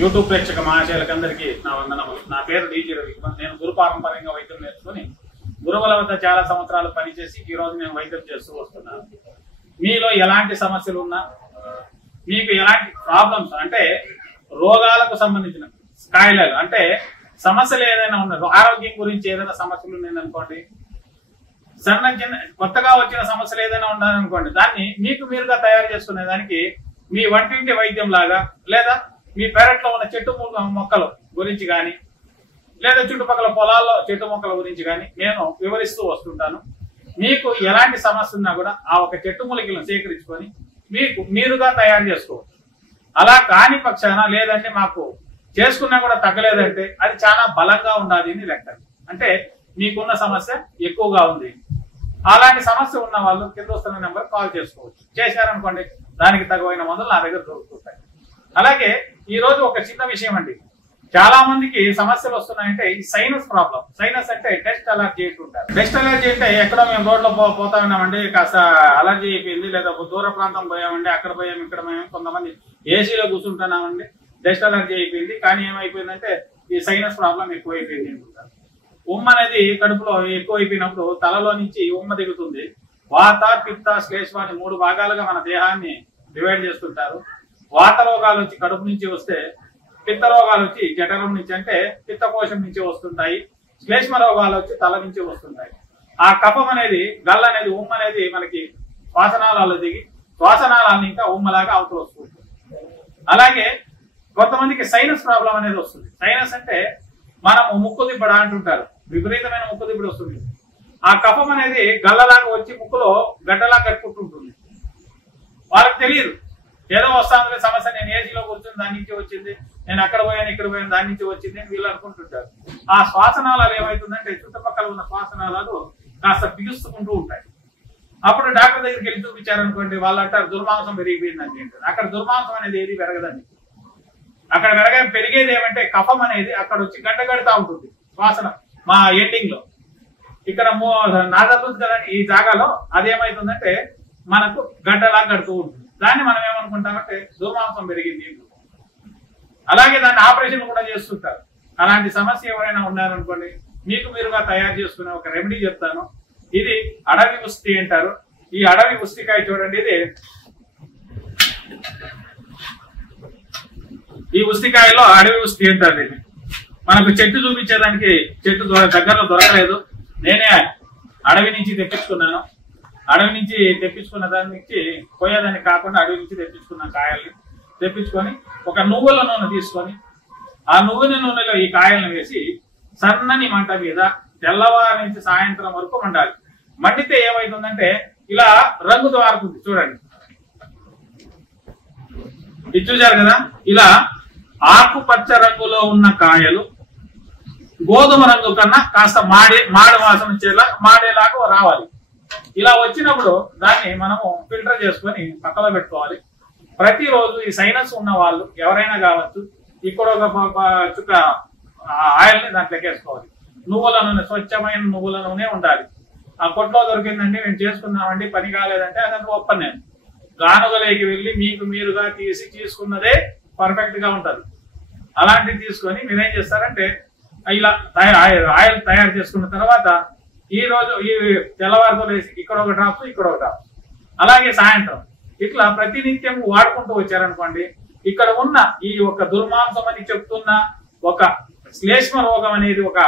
YouTube ప్రేక్షక మహాశయులకందరికీ నా వందనములు. నా పేరు డీజీ రవి. నేను గురు పారంపర్యంగా వైద్యం నేర్చుకుని గురువుల వద్ద చాలా సంవత్సరాలు పనిచేసి ఈ రోజు నేను వైద్యం చేస్తూ వస్తున్నాను. మీలో ఎలాంటి సమస్యలు ఉన్నా, మీకు ఎలాంటి ప్రాబ్లమ్స్ అంటే రోగాలకు సంబంధించిన కాయిలలు అంటే సమస్యలు ఏదైనా ఉన్నా, ఆరోగ్యం గురించి ఏదైనా సమస్యలు ఉన్నాయనుకోండి, కొత్తగా వచ్చిన సమస్యలు ఏదైనా ఉన్నాయనుకోండి, దాన్ని మీకు మీరుగా తయారు చేసుకునే దానికి మీ వంటింటి వైద్యం లాగా లేదా మీ పెరట్లో ఉన్న చెట్టు మొక్కల గురించి కానీ లేదా చుట్టుపక్కల పొలాల్లో చెట్టు మొక్కల గురించి కానీ నేను వివరిస్తూ వస్తుంటాను. మీకు ఎలాంటి సమస్య ఉన్నా కూడా ఆ ఒక చెట్టు మూలికలను సేకరించుకొని మీకు మీరుగా తయారు చేసుకోవచ్చు. అలా కాని పక్షాన లేదంటే మాకు చేసుకున్నా కూడా తగ్గలేదంటే అది చాలా బలంగా ఉండాలి అని లెక్క. అంటే మీకున్న సమస్య ఎక్కువగా ఉంది. అలాంటి సమస్య ఉన్న వాళ్ళు కింద వస్తున్న నెంబర్ కాల్ చేసుకోవచ్చు. చేశారనుకోండి, దానికి తగ్గైన మందులు నా దగ్గర దొరుకుతుంటాయి. అలాగే ఈ రోజు ఒక చిన్న విషయం అండి, చాలా మందికి సమస్యలు వస్తున్నాయంటే ఈ సైనస్ ప్రాబ్లం. సైనస్ అంటే డస్ట్ అలర్జీ అంటుంటారు. డస్ట్ అలర్జీ అంటే ఎక్కడో మేము రోడ్లో పోతా ఉన్నామండి, కాస్త అలర్జీ అయిపోయింది, లేదా దూర ప్రాంతం పోయామండి, అక్కడ పోయాము ఇక్కడ పోయాము, కొంతమంది ఏసీలో కూర్చుంటున్నామండి, డస్ట్ అలర్జీ అయిపోయింది. కానీ ఏమైపోయిందంటే ఈ సైనస్ ప్రాబ్లం ఎక్కువ అయిపోయింది అంటుంటారు. ఉమ్మ అనేది కడుపులో ఎక్కువ అయిపోయినప్పుడు తలలో నుంచి ఉమ్మ దిగుతుంది. వాత, పిత్త, శ్లేష్మ అని 3 భాగాలుగా మన దేహాన్ని డివైడ్ చేస్తుంటారు. వాత రోగాలు వచ్చి కడుపు నుంచి వస్తే, పిత్త రోగాలు వచ్చి జఠరం నుంచి అంటే పిత్తకోశం నుంచి వస్తుంటాయి, శ్లేష్మ రోగాలు వచ్చి తల నుంచి వస్తుంటాయి. ఆ కఫం అనేది గల్ అనేది ఉమ్మ అనేది మనకి శ్వాసనాళాల్లో దిగి శ్వాసనాళాన్ని ఇంకా ఉమ్మలాగా అవతల వస్తుంది. అలాగే కొంతమందికి సైనస్ ప్రాబ్లం అనేది వస్తుంది. సైనస్ అంటే మనము ముక్కు దిబ్బడ అంటుంటారు, విపరీతమైన ముక్కు దిబ్బడి వస్తుంది. ఆ కఫం అనేది గల్లలాగా వచ్చి ముక్కులో గడ్డలా కట్టుకుంటుంటుంది. వాళ్ళకి తెలియదు, ఏదో వస్తాందులే సమస్య, నేను ఏసీలో కూర్చుని దాని నుంచి వచ్చింది, నేను అక్కడ పోయాను ఇక్కడ పోయాను దాని నుంచి వచ్చింది అని వీళ్ళు అనుకుంటుంటారు. ఆ శ్వాసనాళాలు ఏమవుతుందంటే చుట్టుపక్కల ఉన్న శ్వాసనాళాలు కాస్త బిగుసుకుంటూ ఉంటాయి. అప్పుడు డాక్టర్ దగ్గరికి వెళ్ళి చూపించారనుకోండి, వాళ్ళు అంటారు దుర్మాంసం పెరిగిపోయిందని అంటారు. అక్కడ దుర్మాంసం అనేది ఏది పెరగదండి. అక్కడ పెరిగేది ఏమంటే కఫం అనేది అక్కడ వచ్చి గడ్డ కడతా ఉంటుంది. శ్వాసన మా ఎండింగ్ లో ఇక్కడ నాదలు కదండి, ఈ జాగాలో అదేమైతుందంటే మనకు గడ్డలా కడుతూ ఉంటుంది. దాన్ని మనం ఏమనుకుంటామంటే దుర్మాంసం పెరిగింది. అలాగే దాన్ని ఆపరేషన్ కూడా చేస్తుంటారు. అలాంటి సమస్య ఎవరైనా ఉన్నారనుకోండి, మీకు మీరుగా తయారు చేసుకునే ఒక రెమెడీ చెప్తాను. ఇది అడవి ఉస్తి అంటారు. ఈ అడవి ఉస్తికాయ చూడండి, ఇది ఈ ఉస్తికాయలో అడవి ఉస్తి అంటారు. దీన్ని మనకు చెట్టు చూపించేదానికి చెట్టు దగ్గరలో దొరకలేదు, నేనే అడవి నుంచి తెప్పించుకున్నాను. అడవి నుంచి తెప్పించుకున్న దాని నుంచి పోయేదాన్ని కాకుండా అడవి నుంచి తెప్పించుకున్న కాయల్ని తెప్పించుకొని ఒక నువ్వుల నూనె తీసుకొని ఆ నువ్వుల నూనెలో ఈ కాయలను వేసి సన్నని మంట మీద తెల్లవారి నుంచి సాయంత్రం వరకు మండాలి. మండితే ఏమైతుందంటే ఇలా రంగు మారుతుంది. చూడండి, ఇది చూశారు కదా, ఇలా ఆకుపచ్చ రంగులో ఉన్న కాయలు గోధుమ రంగు కన్నా కాస్త మాడి వాసన మాడేలాగా రావాలి. ఇలా వచ్చినప్పుడు దాన్ని మనము ఫిల్టర్ చేసుకొని పక్కలో పెట్టుకోవాలి. ప్రతిరోజు ఈ సైనస్ ఉన్న వాళ్ళు ఎవరైనా కావచ్చు, ఇక్కడ ఒక చుక్క ఆయిల్ ని దాంట్లోకి వేసుకోవాలి. నువ్వుల నూనె, స్వచ్ఛమైన నువ్వుల నూనె ఉండాలి. ఆ కొట్లో దొరికిందంటే మేము చేసుకున్నామండి, పని కాలేదంటే అదంతా ఒప్పని. నేను గానుగలేకి వెళ్ళి మీకు మీరుగా తీసుకున్నదే పర్ఫెక్ట్ గా ఉంటది. అలాంటివి తీసుకొని మీరేం చేస్తారంటే ఇలా ఆయిల్ తయారు చేసుకున్న తర్వాత ఈ రోజు ఈ తెల్లవారితో వేసి ఇక్కడ ఒక డ్రాప్స్ ఇక్కడ ఒక డ్రాప్స్, అలాగే సాయంత్రం ఇట్లా ప్రతినిత్యం వాడుకుంటూ వచ్చారనుకోండి, ఇక్కడ ఉన్న ఈ ఒక దుర్మాంసం అని చెప్తున్న ఒక శ్లేష్మ రోగం అనేది ఒక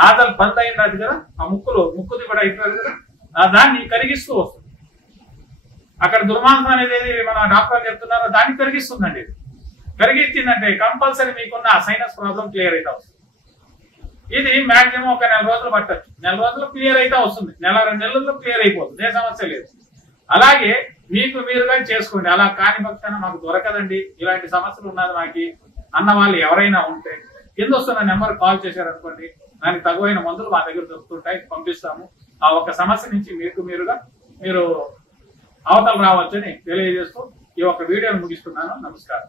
నాదల్ బంద్ అయినది కదా, ఆ ముక్కు దిబ్బడ అయిపోయింది కదా, దాన్ని కరిగిస్తూ వస్తుంది. అక్కడ దుర్మాంసం అనేది మన డాక్టర్ చెప్తున్నారో దాన్ని కరిగిస్తుందండి. కరిగిచ్చిందంటే కంపల్సరీ మీకున్న సైనస్ ప్రాబ్లం క్లియర్ అయితే వస్తుంది. ఇది మాక్సిమం ఒక 4 రోజులు పట్టచ్చు. 4 రోజులు క్లియర్ అయితే వస్తుంది, 1-2 నెలల్లో క్లియర్ అయిపోతుంది, ఏ సమస్య లేదు. అలాగే మీకు మీరుగా చేసుకోండి. అలా కాని పక్షాన మాకు దొరకదండి, ఇలాంటి సమస్యలు ఉన్నది మాకు అన్న వాళ్ళు ఎవరైనా ఉంటే కింద వస్తున్న నెంబర్ కాల్ చేశారనుకోండి, దానికి తగువైన మందులు మా దగ్గర దొరుకుతుంటాయి, పంపిస్తాము. ఆ ఒక్క సమస్య నుంచి మీరుగా మీరు అవతల రావచ్చని తెలియజేస్తూ ఈ ఒక్క వీడియోను ముగిస్తున్నాను. నమస్కారం.